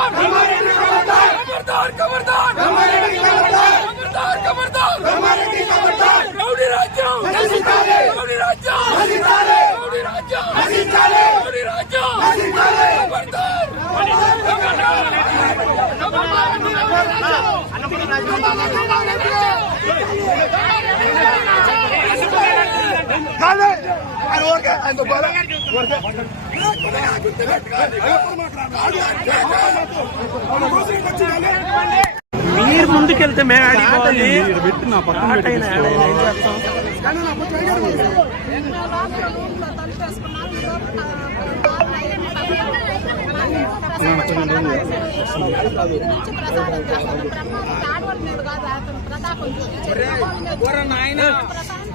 ہماری حکومتار حکومتار حکومتار حکومتار حکومتار گولی راجاں حقداري گولی راجاں حقداري گولی راجاں حقداري گولی راجاں حقداري حکومتار گولی راجاں حکومتار گولی راجاں گالے اور گہ اندبڑا మీరు ముందుకెళ్తే మేము ఆడిపోవాలి ఆట అయినా ఆడైనా ఏం చేస్తాం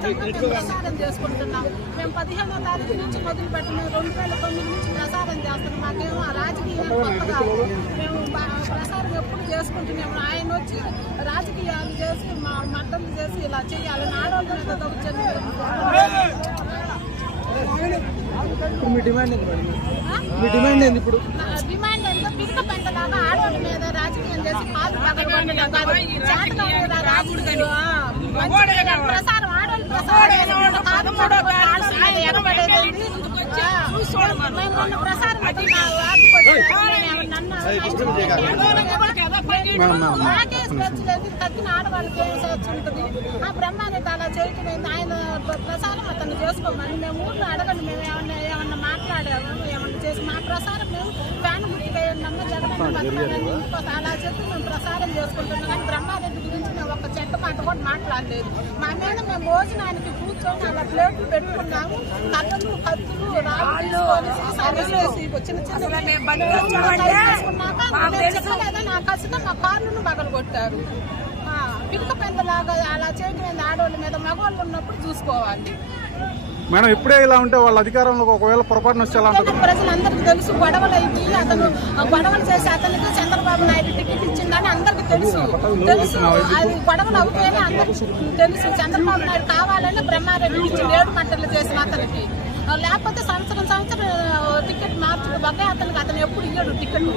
ప్రసారం చేసుకుంటున్నాం. మేము పదిహేనో తారీఖు నుంచి మొదలు పెట్టిన రెండు వేల తొమ్మిది నుంచి ప్రసారం చేస్తున్నాం. మాకేమో రాజకీయాలు కొత్త కాదు. మేము ప్రసారం ఎప్పుడు చేసుకుంటున్నాము? ఆయన వచ్చి రాజకీయాలు చేసి మా మద్దతు చేసి ఇలా చేయాలి ఆడవాళ్ళ మీద మీ డిమాండ్ మీ డిమాండ్ ఏంది ఇప్పుడు? నా డిమాండ్ ఎంత పిక్క పెంటలాగా ఆడవాళ్ళ మీద రాజకీయం చేసి పాలు ప్రసారం లేదు తగ్గిన ఆడవాళ్ళకి ఏం ఉంటుంది ఆ బ్రహ్మారెడ్డి అలా చేయటం ఆయన ప్రసారం అతను చేసుకోమని మేము ఊర్లో అడగండి మేము ఏమన్నా ఏమన్నా మాట్లాడాము ఏమన్నా చేసి మా ప్రసారం మేము ఫ్యాన్ గుర్తుకేయండి జగన్ ఇంకోసం అలా చెప్పి మేము ప్రసారం చేసుకుంటున్నాం. కానీ బ్రహ్మారెడ్డి గురించి మేము ఒక చెడ్డ మాట కూడా మాట్లాడలేదు. మా మీద మేము భోజనానికి కూర్చొని అలా ప్లేట్లు పెట్టుకున్నాము. కథలు కత్తులు రాళ్ళు మేము చెప్పలేదా? నా ఖచ్చితంగా మా కార్లను పగలు కొట్టారు పిడక పెందలాగా అలా చేయడం ఆడవాళ్ళ మీద మగవాళ్ళు ఉన్నప్పుడు చూసుకోవాలి. మేడం ఇప్పుడే ఇలా ఉంటే వాళ్ళ అధికారంలో ఒకవేళ పొరపాటున వచ్చి ఎలా ప్రజలందరికీ తెలుసు గొడవలు అయిపోయి అతను ఆ గొడవలు చేసి అతనికి చంద్రబాబు నాయుడు టికెట్ ఇచ్చిందని అందరికి తెలుసు. తెలుసు అది గొడవలు అవుతాయని అందరికి తెలుసు చంద్రబాబు నాయుడు కావాలని బ్రహ్మారెడ్డి ఇచ్చి ఏడు మంటలు చేసిన అతనికి. లేకపోతే సంవత్సరం సంవత్సరం టికెట్ మార్చుకోబాక అతనికి అతను ఎప్పుడు ఇయ్యడు టికెట్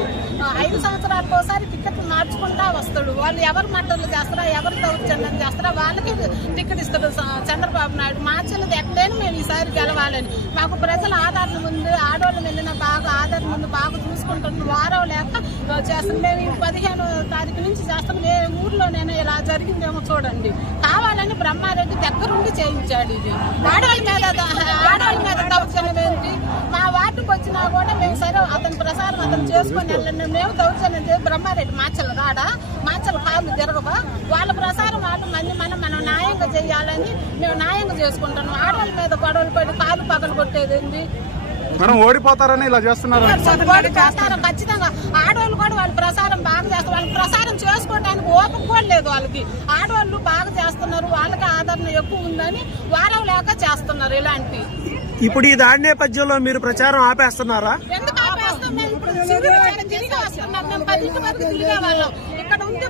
ఐదు సంవత్సరాలకు ఒకసారి టికెట్ మార్చుకుంటా వస్తాడు. వాళ్ళు ఎవరు మంటలు చేస్తారా ఎవరు దౌర్జన్యం చేస్తారా వాళ్ళకి టికెట్ ఇస్తాడు చంద్రబాబు నాయుడు. మార్చలేదు ఎట్లయినా మేము ఈసారి గెలవాలని. మాకు ప్రజల ఆదరణ ముందు ఆడవాళ్ళు వెళ్ళిన బాగా ఆదరణ ముందు బాగా చూసుకుంటున్న వారం లేక చేస్తాం. మేము ఈ పదిహేను తారీఖు నుంచి చేస్తాం. ఏ ఊర్లోనైనా ఇలా జరిగిందేమో చూడండి. కావాలని బ్రహ్మారెడ్డి దగ్గరుండి చేయించాడు ఇది. ఆడవాళ్ళ మీద ఆడవాళ్ళ మీద దౌర్జన్యం ఏంటి? కూడా మేము సరే అతని ప్రసారం అతను చేసుకొని వెళ్ళండి. మేము దౌర్జన్యం బ్రహ్మారెడ్డి మార్చలు రాడా మార్చలు కాళ్ళు జరగవా వాళ్ళ ప్రసారం వాళ్ళు మంది మనం మనం న్యాయంగా చేయాలని మేము న్యాయంగా చేసుకుంటాం ఆడవాళ్ళ మీద గొడవలు పడి కాలు పగలు కొట్టేది ఏంది? మేడం ఓడిపోతారని ఇలా చేస్తున్నారు చేస్తారు ఖచ్చితంగా. ఆడవాళ్ళు కూడా వాళ్ళ ప్రసారం బాగా చేస్తారు. వాళ్ళ ప్రసారం చేసుకోవడానికి ఓపిక కూడా లేదు వాళ్ళకి. ఆడవాళ్ళు బాగా చేస్తున్నారు వాళ్ళకి ఆదరణ ఎక్కువ ఉందని వారం లేక చేస్తున్నారు ఇలాంటి. ఇప్పుడు ఈ దాడి నేపథ్యంలో మీరు ప్రచారం ఆపేస్తున్నారా? ఇక్కడ ఉంటే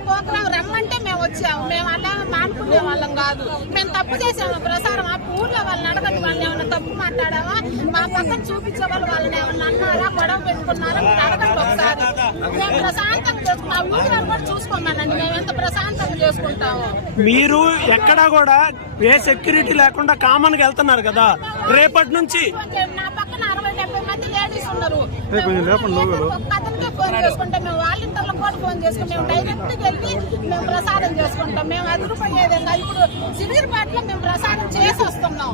రమ్మంటే మేము వచ్చాము. మేము అలా మానుకునే వాళ్ళం కాదు. మేము తప్పు చేసాము. ప్రసారం ఆ ఊర్లో వాళ్ళని అడగండి. వాళ్ళని తప్పు మాట్లాడామా మా పక్కన చూపించే వాళ్ళు వాళ్ళని ఏమన్నా అన్నారా? గొడవ పెట్టుకున్నారా? మీరు అడగండి ఒకసారి. మేము ప్రశాంతంగా చేసుకున్నాం ఆ ఊరిని కూడా చూసుకోమనండి. మేము ఎంత ప్రశాంతంగా చేసుకుంటాము. మీరు ఎక్కడా కూడా ఏ సెక్యూరిటీ లేకుండా కామన్గా వెళ్తున్నారు కదా. రేపటి నుంచి కొంచెం లేపండి లోగలు. ఫోన్ చేసుకుంటే. మేము వాళ్ళ ఇంట్లో కూడా ఫోన్ చేసుకుని మేము డైరెక్ట్ వెళ్ళి మేము ప్రసారం చేసుకుంటాం. మేము ఇప్పుడు సిరిగిరిపాట్లో మేము ప్రసారం చేసి వస్తున్నాం.